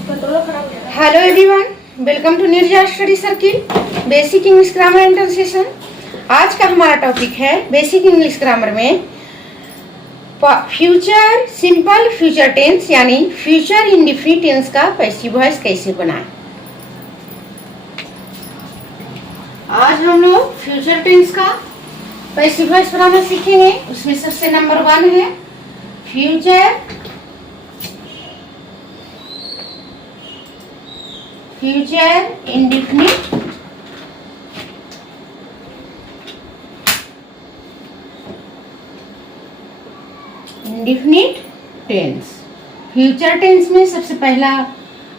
Hello everyone, welcome to Nirja study circle basic English grammar and translation. आज का हमारा topic है बेसिक इंग्लिश ग्रामर में फ्यूचर सिंपल फ्यूचर टेंस यानी future indefinite tense का passive voice कैसे बनाएं। आज हम लोग फ्यूचर टेंस का पैसिव वॉइस बनाना सीखेंगे। उसमें सबसे नंबर 1 है future indefinite tense. Future tense में सबसे पहला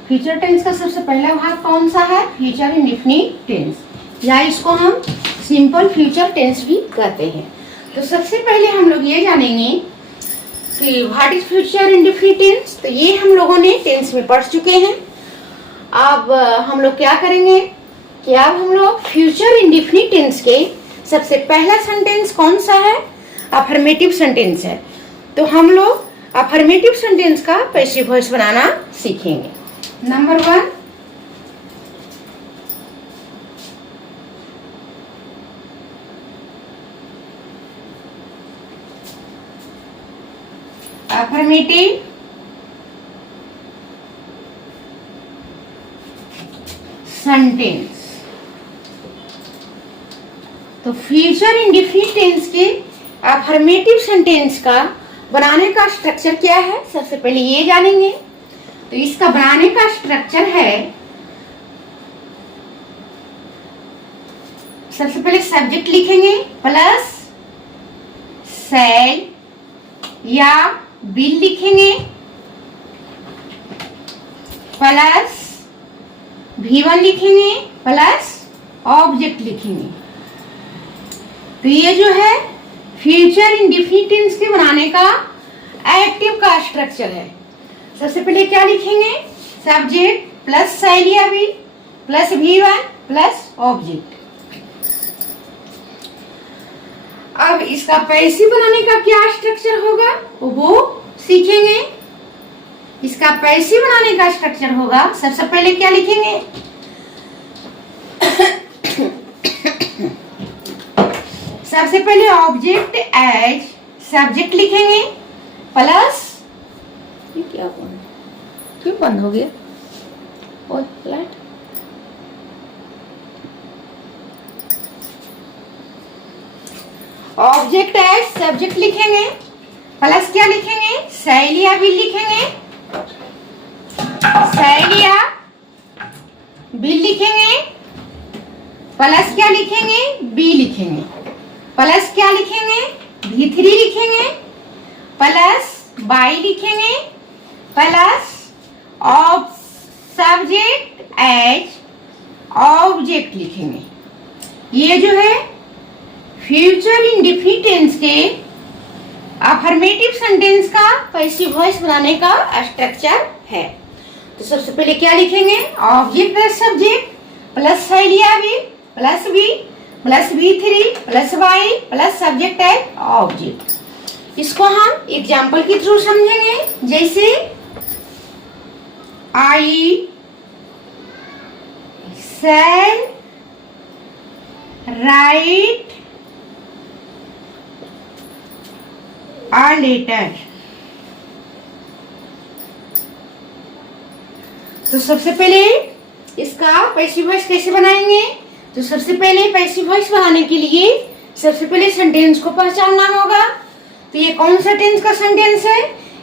फ्यूचर टेंस का सबसे पहला भाग कौन सा है? फ्यूचर इंडेफिनिट टेंस, या इसको हम सिंपल फ्यूचर टेंस भी कहते हैं। तो सबसे पहले हम लोग ये जानेंगे कि what is future indefinite tense. तो ये हम लोगों ने टेंस में पढ़ चुके हैं। अब हम लोग क्या करेंगे कि अब हम लोग फ्यूचर इंडेफिनिट टेंस के सबसे पहला सेंटेंस कौन सा है? अफर्मेटिव सेंटेंस है। तो हम लोग अफर्मेटिव सेंटेंस का पैसिव वॉइस बनाना सीखेंगे। Number 1, affirmative sentence. तो फ्यूचर इंडेफिनिट टेंस के अफर्मेटिव सेंटेंस का बनाने का स्ट्रक्चर क्या है, सबसे पहले ये जानेंगे। तो इसका बनाने का स्ट्रक्चर है, सबसे पहले सब्जेक्ट लिखेंगे प्लस सेल या बिल लिखेंगे प्लस V1 लिखेंगे प्लस ऑब्जेक्ट लिखेंगे। तो ये जो है फ्यूचर इंडेफिनिट टेंस के बनाने का एक्टिव का स्ट्रक्चर है। सबसे पहले क्या लिखेंगे? सब्जेक्ट प्लस सेल या will plus V1 plus object. अब इसका पैसिव बनाने का क्या स्ट्रक्चर होगा वो सीखेंगे। इसका पैसिव बनाने का स्ट्रक्चर होगा, सबसे पहले क्या लिखेंगे? सबसे पहले ऑब्जेक्ट एज सब्जेक्ट लिखेंगे प्लस, ये क्या क्यों बंद हो गया? और लाइट ऑब्जेक्ट एज सब्जेक्ट लिखेंगे प्लस क्या लिखेंगे? सेल या बिल लिखेंगे, सेल या बिल लिखेंगे प्लस क्या लिखेंगे? बी लिखेंगे प्लस क्या लिखेंगे? V3 लिखेंगे प्लस बाई लिखेंगे plus of subject as object लिखेंगे। ये जो है फ्यूचर इंडेफिनिट टेंस के अफर्मेटिव सेंटेंस का पैसिव वॉइस बनाने का स्ट्रक्चर है। तो सबसे पहले क्या लिखेंगे? Object plus subject plus shall या will plus be plus V3 plus by plus subject as object. इसको हम एग्जाम्पल के थ्रू समझेंगे। जैसे I shall write a letter। तो सबसे पहले इसका पैसिव वॉइस कैसे बनाएंगे? तो सबसे पहले पैसिव वॉइस बनाने के लिए सबसे पहले सेंटेंस को पहचानना होगा। तो ये कौन सा टेंस का सेंटेंस है?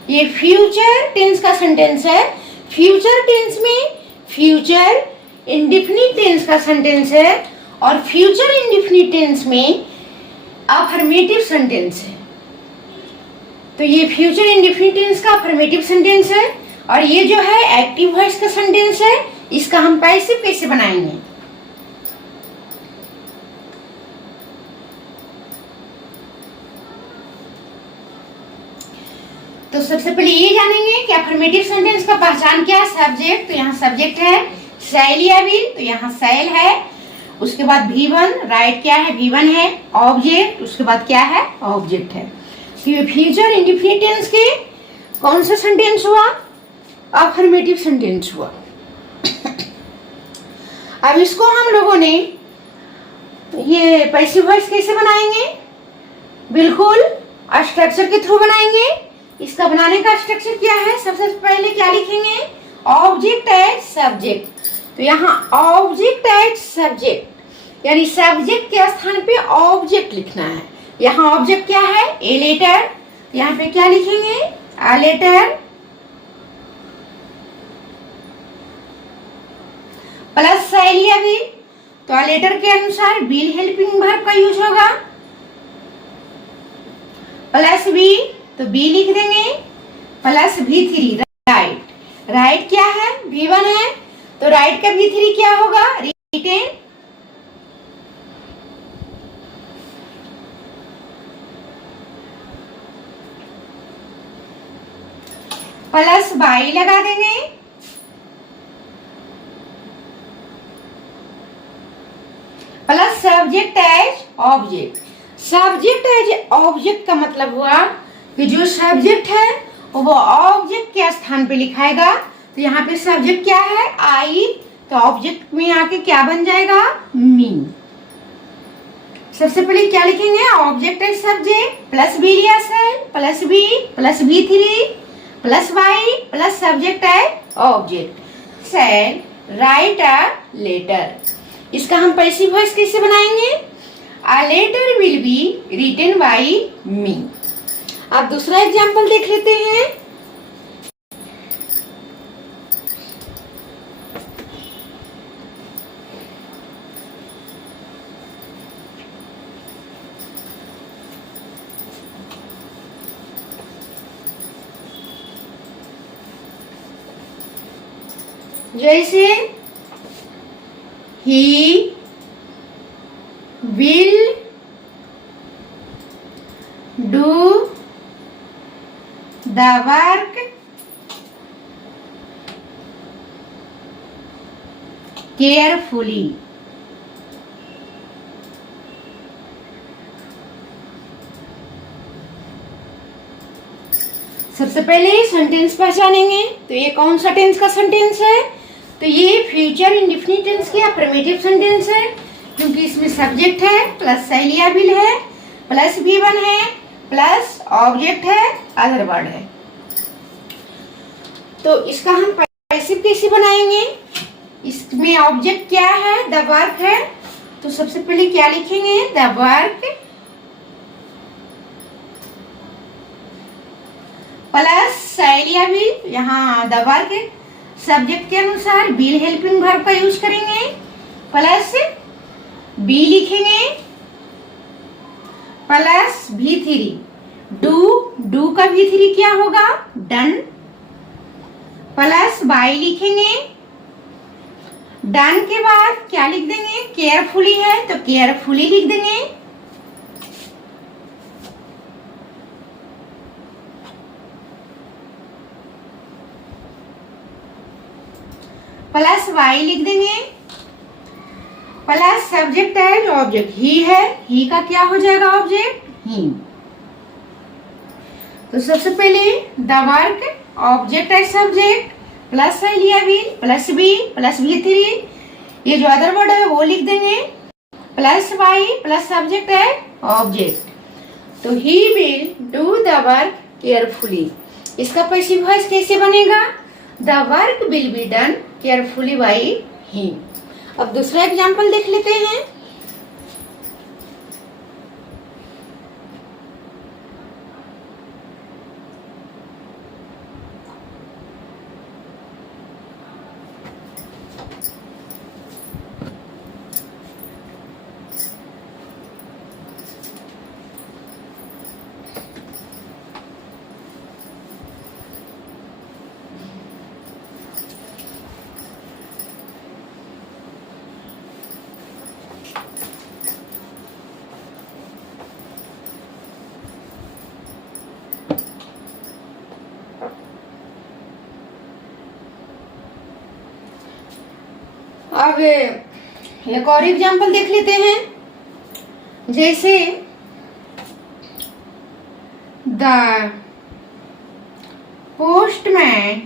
ये फ्यूचर टेंस का सेंटेंस है। फ्यूचर टेंस में फ्यूचर इंडेफिनिट टेंस का सेंटेंस है और फ्यूचर इंडेफिनिट टेंस में अफर्मेटिव सेंटेंस है। तो ये फ्यूचर इंडेफिनिट टेंस का अफर्मेटिव सेंटेंस है और ये जो है एक्टिव वॉइस का सेंटेंस है। इसका हम पैसिव कैसे बनाएंगे? तो सबसे पहले ये जानेंगे कि अफर्मेटिव सेंटेंस का पहचान क्या है। सब्जेक्ट, तो यहाँ सब्जेक्ट है। सेल या बिल, तो यहाँ सेल है। उसके बाद V1 राइट क्या है? V1 है। ऑब्जेक्ट, उसके बाद क्या है? ऑब्जेक्ट है। तो ये फ्यूचर इंडेफिनिट टेंस के कौन सा सेंटेंस हुआ? अफर्मेटिव सेंटेंस हुआ। अब इसको हम लोगों ने ये पैसिव वॉइस कैसे बनाएंगे? बिल्कुल स्ट्रक्चर के थ्रू बनाएंगे। इसका बनाने का स्ट्रक्चर क्या है? सबसे पहले क्या लिखेंगे? Object as subject. तो यहाँ ऑब्जेक्ट एज सब्जेक्ट यानी सब्जेक्ट के स्थान पे ऑब्जेक्ट लिखना है। यहाँ ऑब्जेक्ट क्या है? A letter. यहाँ पे क्या लिखेंगे? आ लेटर प्लस शैलिया भी। तो आ लेटर के अनुसार विल हेल्पिंग वर्ब का यूज होगा। प्लस बी, तो बी लिख देंगे। Plus V3 right. राइट क्या है? V1 है, तो राइट का V3 क्या होगा? रिटेन। प्लस बाई लगा देंगे। Plus subject as object. Subject as object का मतलब हुआ कि जो सब्जेक्ट है वो ऑब्जेक्ट के स्थान पे लिखाएगा। तो यहाँ पे सब्जेक्ट क्या है? आई, तो ऑब्जेक्ट में आके क्या बन जाएगा? मी। सबसे पहले क्या लिखेंगे? Object as subject plus be लिया shall plus be plus V3 plus by plus subject as object. Shall write a letter. इसका हम पैसिव वॉइस कैसे बनाएंगे? A letter will be written by me। अब दूसरा एग्जाम्पल देख लेते हैं। जैसे he will do the work carefully। सबसे पहले सेंटेंस पहचानेंगे। तो ये कौन सा टेंस का सेंटेंस है? तो ये फ्यूचर इंडेफिनिट टेंस की अफर्मेटिव सेंटेंस है, क्योंकि इसमें सब्जेक्ट है प्लस शैलिया विल है प्लस V1 है प्लस ऑब्जेक्ट है अदर वर्ड है। तो इसका हम पैसिव कैसे बनाएंगे? इसमें ऑब्जेक्ट क्या है? द वर्क है। तो सबसे पहले क्या लिखेंगे? द वर्क प्लस शैलिया विल। यहाँ द वर्क सब्जेक्ट के अनुसार विल हेल्पिंग वर्ब का यूज करेंगे। प्लस बी लिखेंगे प्लस V3 डू का V3 क्या होगा? डन। प्लस बाई लिखेंगे। डन के बाद क्या लिख देंगे? केयरफुली है, तो केयरफुली लिख देंगे। प्लस वाई लिख देंगे। प्लस सब्जेक्ट है जो ऑब्जेक्ट ही है, ही का क्या हो जाएगा? ऑब्जेक्ट ही। तो सबसे पहले द वर्क ऑब्जेक्ट है सब्जेक्ट प्लस शैलिया will plus be plus V3, ये जो अदर वर्ड है वो लिख देंगे। प्लस वाई प्लस सब्जेक्ट है ऑब्जेक्ट। तो he will do the work carefully. इसका पैसिव वॉइस कैसे बनेगा? The work will be done carefully by he. अब दूसरा एग्जाम्पल देख लेते हैं। अब एक और एग्जाम्पल देख लेते हैं। जैसे the postman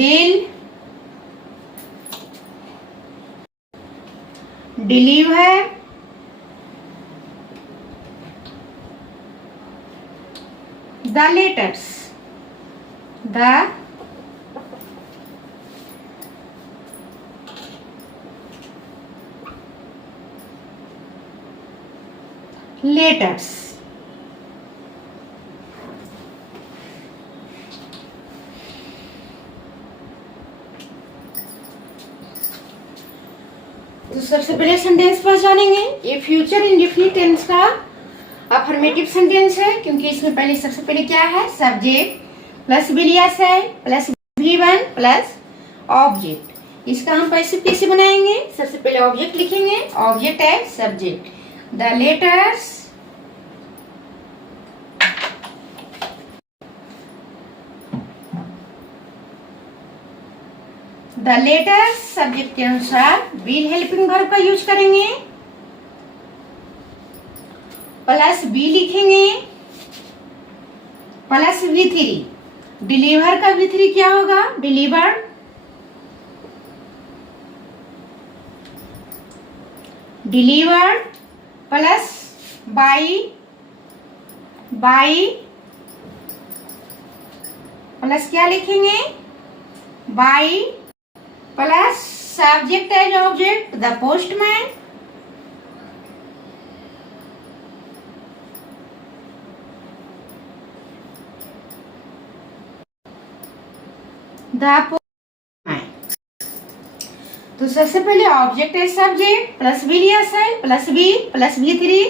will deliver the letters. The letters. तो सबसे पहले सेंटेंस पर जानेंगे। ये फ्यूचर इंडेफिनिट टेंस का अफर्मेटिव सेंटेंस है, क्योंकि इसमें पहले सबसे पहले क्या है, सब्जेक्ट प्लस बिलियस है प्लस V1 प्लस ऑब्जेक्ट। इसका हम कैसे बनाएंगे, सबसे पहले ऑब्जेक्ट लिखेंगे। ऑब्जेक्ट है सब्जेक्ट, द लेटर्स सब्जेक्ट के अनुसार विल हेल्पिंग वर्ब का यूज करेंगे, प्लस बी लिखेंगे प्लस V3। डिलीवर का V3 क्या होगा, deliver. Deliver plus by plus क्या लिखेंगे, by plus subject as object the postman. The postman. तो सबसे पहले ऑब्जेक्ट एज सब्जेक्ट प्लस बिलियस है plus be plus V3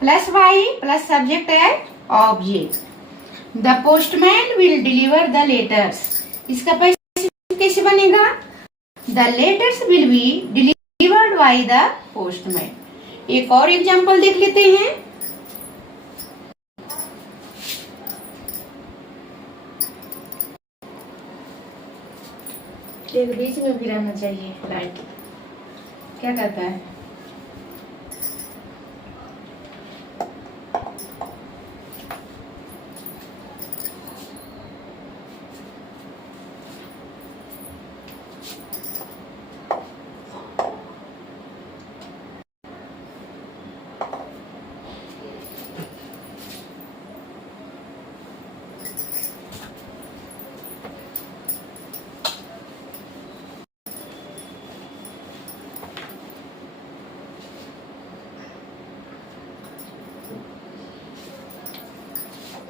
plus by plus subject as object. The postman will deliver the letters. इसका कैसे बनेगा, the letters will be delivered by the postman. एक और एग्जांपल देख लेते हैं। एक बीच में भी रहना चाहिए लाइट, क्या कहता है।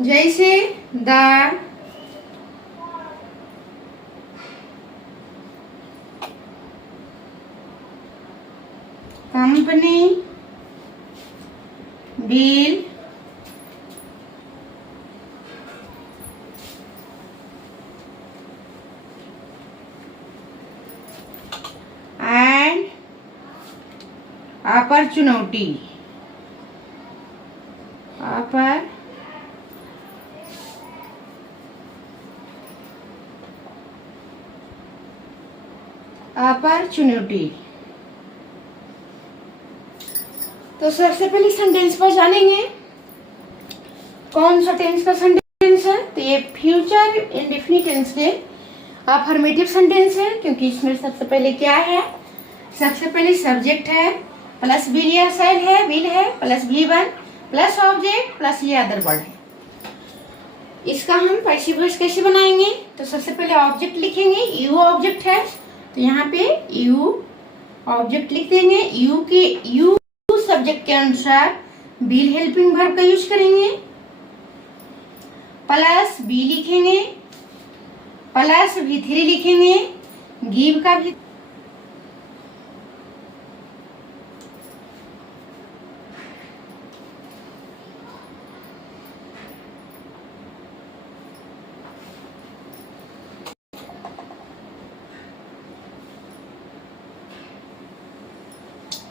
जैसे the company will and opportunity opportunity. तो सबसे पहले सेंटेंस पर जानेंगे, कौन सा टेंस का सेंटेंस है। तो ये फ्यूचर इंडेफिनिट टेंस के अफर्मेटिव सेंटेंस है, क्योंकि इसमें सबसे पहले क्या है, सबसे पहले सब्जेक्ट है प्लस बिलियस है विल है plus V1 plus object plus ये अदर वर्ड है। इसका हम पैसिव वॉइस कैसे बनाएंगे, तो सबसे पहले ऑब्जेक्ट लिखेंगे। यू ऑब्जेक्ट है, तो यहाँ पे यू ऑब्जेक्ट लिख देंगे। यू सब्जेक्ट के अनुसार विल हेल्पिंग वर्ब का यूज करेंगे, प्लस बी लिखेंगे प्लस V3 लिखेंगे। गिव का भी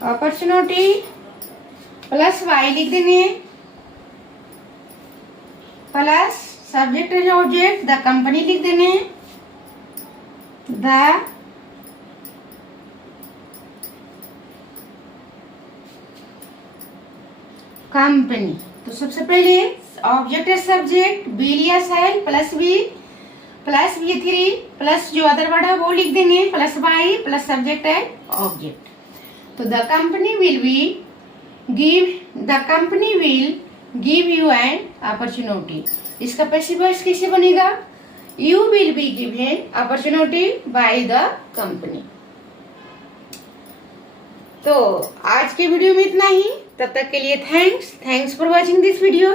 अपॉर्चुनिटी प्लस वाई लिख देंगे plus subject as object the company लिख देंगे। The company. तो सबसे पहले ऑब्जेक्ट एज सब्जेक्ट बिलियस है plus be plus V3 plus जो अदर वर्ड है वो लिख देंगे, प्लस बाई प्लस सब्जेक्ट है ऑब्जेक्ट। तो the company will give you an opportunity. इसका पैसिव वॉइस कैसे बनेगा? You will be given opportunity by the company. तो आज के वीडियो में इतना ही। तब तक के लिए thanks for watching this video.